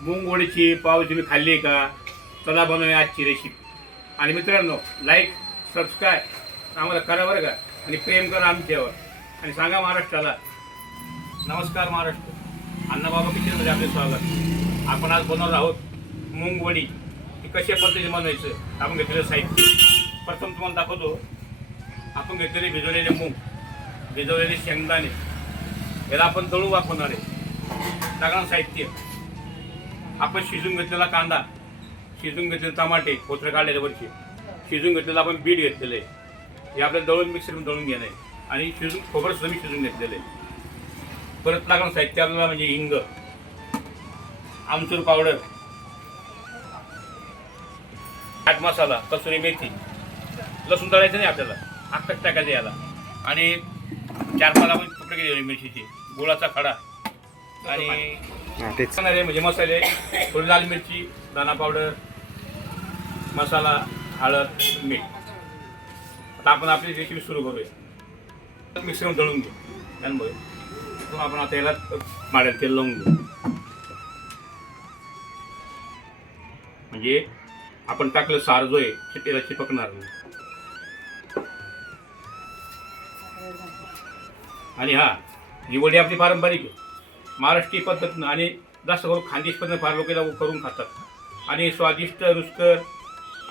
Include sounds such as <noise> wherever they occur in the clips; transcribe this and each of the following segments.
मूग पावची मी खाल्ली आहे का? चला बनवूया आजची रेसिपी आणि मित्रांनो लाईक सबस्क्राईब आम्हाला करा बरं का? आणि प्रेम करा आमच्यावर. आणि सांगा महाराष्ट्राला. नमस्कार महाराष्ट्र. अण्णाबाबा किचनमध्ये आपले स्वागत. आपण आज बनवणार आहोत मुंगवडी. वडी कशा पद्धतीने बनवायचं आपण घेतलेलं साहित्य. प्रथम तुम्हाला दाखवतो. आपण घेतलेले भिजवलेले मूग भिजवलेले शेंगदाणे याला आपण दळू वापरणार आहे. लागणार साहित्य. आपण शिजून घेतलेला कांदा शिजून घेतलेले टमाटे कोथळे काढलेले वरचे शिजून घेतलेलं आपण बीट घेतलेलं आहे. हे आपल्याला दळून मिक्सर दळून घेणं आहे. आणि शिजून खोबरं सुद्धा मी शिजून घेतलेलं आहे. परत लागणार साहित्य आपल्याला म्हणजे हिंग आमचूर पावडर चाट मसाला कसुरी मेथी लसूण तळायचं नाही आपल्याला. अख्खच टाकायचं याला. आणि चार पाला तुकडे केले मिरचीचे. गुळाचा खडा. आणि म्हणजे मसाले थोडी लाल मिरची दाणा पावडर मसाला हळद मीठ. आता आपण आपली रेसिपी सुरू करूया. मिक्सर दळून घेऊ. त्यामुळे आपण आता याला माड्यात तेल लावून घेऊ. म्हणजे आपण टाकलं सार जो आहे ते चिपकणार नाही. आणि हा ही वडी आपली पारंपरिक आहे. महाराष्ट्रीय पद्धतीनं आणि जास्त करून खानदेश पद्धतीनं फार लोक करून खातात. आणि स्वादिष्ट रुचकर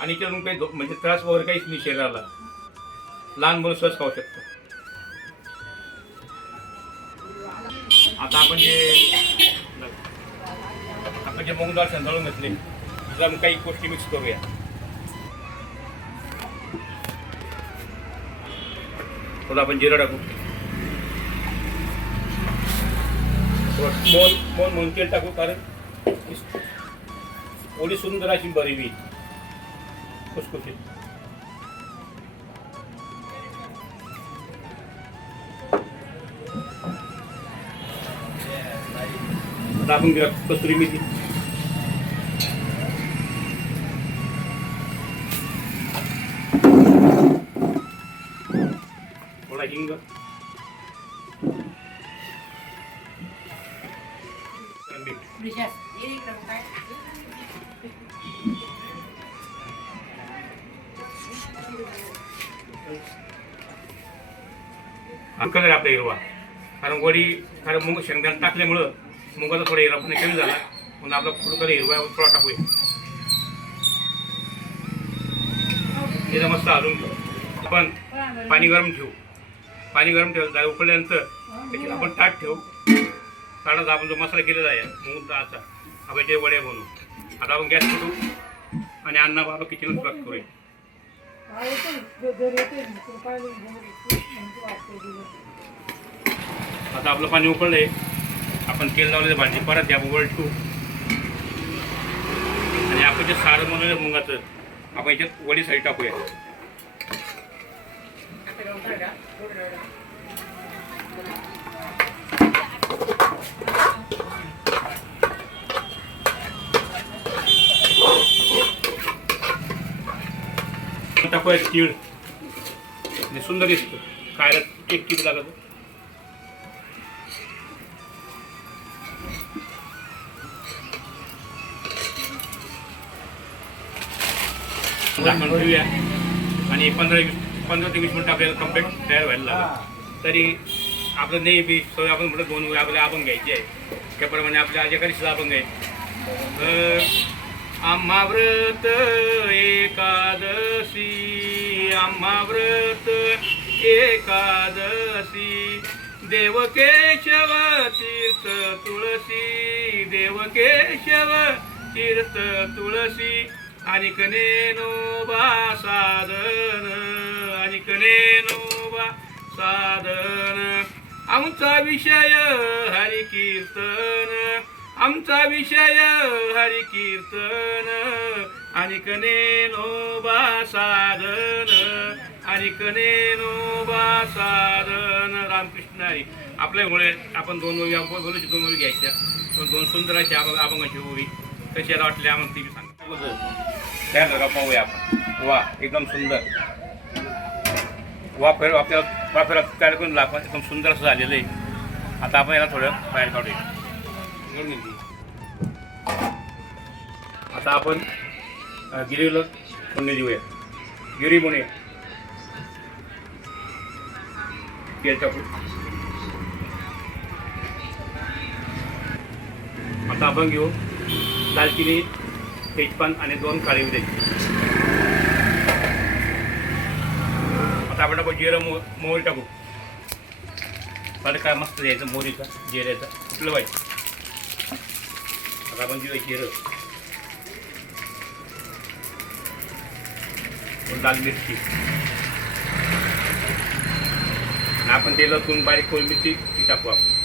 आणि त्यातून काही म्हणजे त्रास वगैरे काहीच नाही शरीराला. लहान मुलं सहज खाऊ शकतात. आता आपण जे आपण जे मूग डाळ संधाळून घेतले. काही गोष्टी मिक्स करूया. थोडं आपण जिरं टाकू. मोन मोन म्हणून तेल टाकू कारण ओली सुंदर अशी बरी मी खुसखुशीत. आपण घेऊया कस्तुरी मेथी. थोडा हिंग. कलर आपला हिरवा. कारण वडी कारण मुग शेंगदाण टाकल्यामुळं मुगाचा थोडा हिरवापणे कमी झाला. म्हणून आपला फूड कलर हिरवा थोडा टाकूया. हे मस्त अजून. आपण पाणी गरम ठेवू. पाणी गरम ठेवलं जाय उकळल्यानंतर त्याच्यात आपण ताट ठेवू. ताटात आपण जो मसाला केलेला आहे मूग डाळचा आपण ते वड्या बनवू. आता आपण गॅस पेटू आणि अन्न बाबा किचन सुरुवात करूया. आता आपलं पाणी उकळलंय. आपण तेल लावलेलं भाजी परत द्या उघड ठेवू. आणि आपण जे सारं बनवलं मुगाचं आपण याच्यात वडी साईड टाकूया. टाकूया तीळ. म्हणजे सुंदर दिसतं. खायला एक तीळ लागत झाकण ठेवूया आणि पंधरा वीस पंधरा ते वीस मिनटं आपल्याला कंप्लीट तयार व्हायला लागलं. तरी आपलं नेहमी सोय आपण म्हटलं दोन वेळा आपल्याला आपण घ्यायची आहे. त्याप्रमाणे आपल्या आजकाली सुद्धा आपण घ्यायचं. आम्हा व्रत एकादशी आम्हा व्रत एकादशी देवकेशव तीर्थ तुळशी देवकेशव तीर्थ तुळशी आणि कनेनोबा साधन आणि कनेनोबा साधन. आमचा विषय हरि कीर्तन आमचा विषय हरि कीर्तन आणि कनेनोबा साधन. आणि कने नोबा साधन. रामकृष्ण हरी. आपल्यामुळे आपण दोन ओळी आपण बोलू दोन ओळी घ्यायच्या. दोन दोन सुंदर अशी अभंगाची ओळी कशी याला वाटल्या आपण ती सांगतो. तयार झाला पाहूया आपण. वा एकदम सुंदर. वाफेर आपल्याला वाफेर तयार करून लाकूड एकदम सुंदर असं झालेलं आहे. आता आपण याला थोडं बाहेर काढूया. आता आपण गिरीला फोडणी देऊया. गिरी म्हणूया तेल टाकू आता आपण घेऊ दालचिनी तेजपान आणि दोन काळी मिरी साबण टाकू जिरं मो मोहरी टाकू. काय मस्त द्यायचं मोहरीचा जिऱ्याचा. कुठलं पाहिजे आता आपण देऊया जिरं. लाल मिरची. आपण तेल लसूण बारीक कोल मिरची ती टाकू आपण.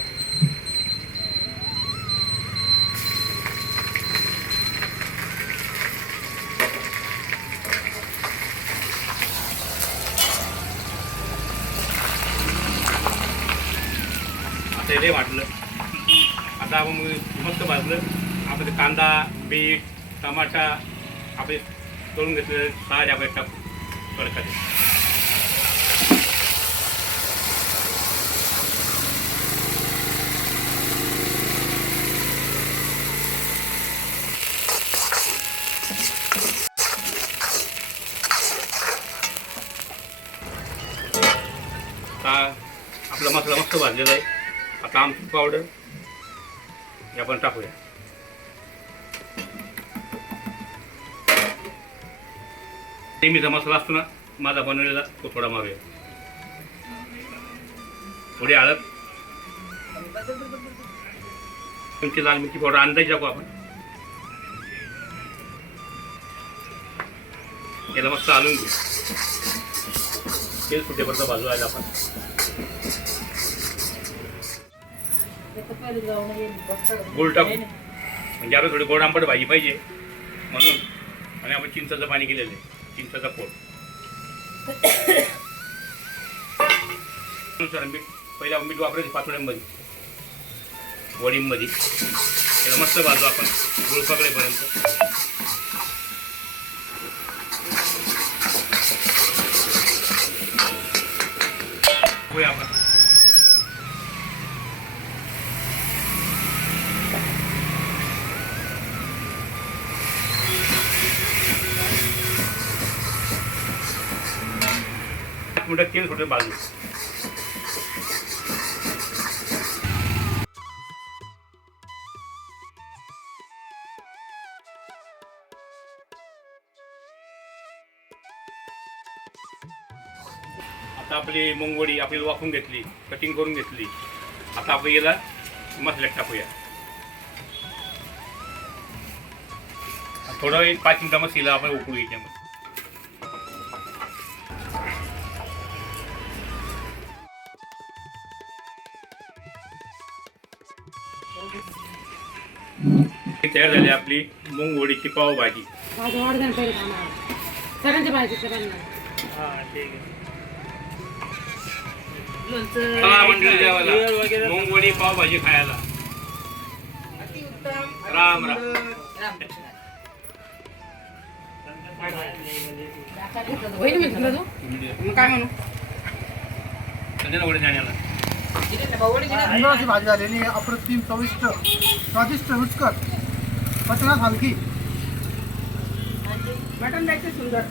आता वाटलं. आता आपण मग मस्त भाजलं. आपण कांदा बीट टमाटा आपले तळून घेतलं. सहा आपण टाकू तडका आपला मसाला मस्त भाजलेला आहे. आता आमचूर पावडर हे आपण टाकूया. नेहमीचा मसाला असतो ना माझा बनवलेला तो थोडा मागे. थोडी हळद. तुमची लाल मिरची पावडर अंदाज टाकू आपण. याला मस्त आणून घेऊ तेल सुटेपर्यंत बाजू आला आपण. गोड टाकू. म्हणजे आपण थोडी गोड आंबट भाजी पाहिजे म्हणून. आणि आपण चिंचाचं पाणी केलेलं आहे. चिंचाचा पोट. <coughs> सर मीठ पहिला मीठ वापरायचं पातोळ्यांमध्ये. वडींमध्ये त्याला मस्त भाजू आपण गुळपाकडेपर्यंत आपण. मिनटं तेल सुटेल बाजू. आता आपली मुंगवडी आपली वाफून घेतली कटिंग करून घेतली. आता आपण याला मसाल्यात टाकूया. थोडं एक पाच मिनिटं शिला आपण उकळू याच्यामध्ये. तयार झाली आपली मूग वडीची पावभाजी. भाजी वाढ पहिले खाणार. सगळ्यांच्या भाजी सगळ्यांना चला मंडळी जेवायला. मूग वडी पावभाजी खायला. राम राम. होईल मी तुला तू? मग काय म्हणू? संजना जाण्याला. भाजी झालेली आहे अप्रतिम चविष्ट स्वादिष्ट रुचकर. पचनात हलकी मटण द्यायचं सुंदर.